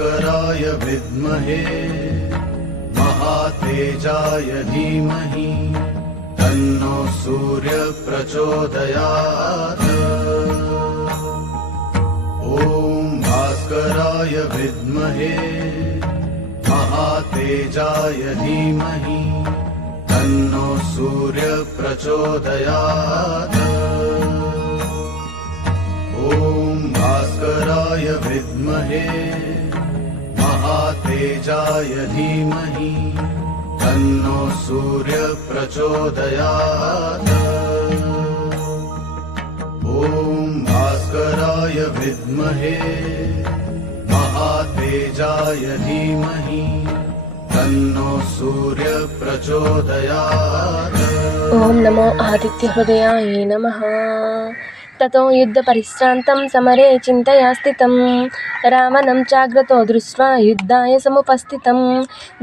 भास्कराय विद्महे महातेजाय धीमहि तन्नो सूर्य प्रचोदयात्। ॐ भास्कराय विद्महे महातेजाय धीमहि तन्नो सूर्य प्रचोदयात्। ॐ भास्कराय विद्महे महातेजाय धीमहि तन्नो सूर्य प्रचोदयात्। ॐ भास्कराय विद्महे महातेजाय धीमहि तन्नो सूर्य प्रचोदयात्। ओम नमो आदित्य हृदयाय नमः। ततो युद्धपरिश्रान्तं समरे चिन्तया स्थितं रावणं चाग्रतो दृष्ट्वा युद्धाय समुपस्थितं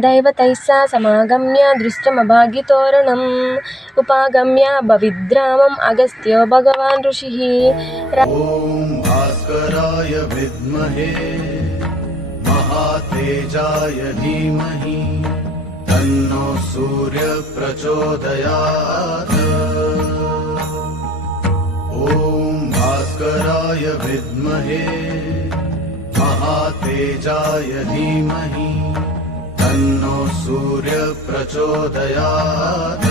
दैवतैः सह समागम्य दृष्टमभागितोरणम् उपागम्य भविद्रामम् अगस्त्यो भगवान् ऋषिः। ॐ भास्कराय विद्महे महातेजाय धीमहि तन्नो सूर्य प्रचोदयात्। ॐ भास्कराय विद्महे महातेजाय धीमहि तन्नो सूर्य प्रचोदयात्।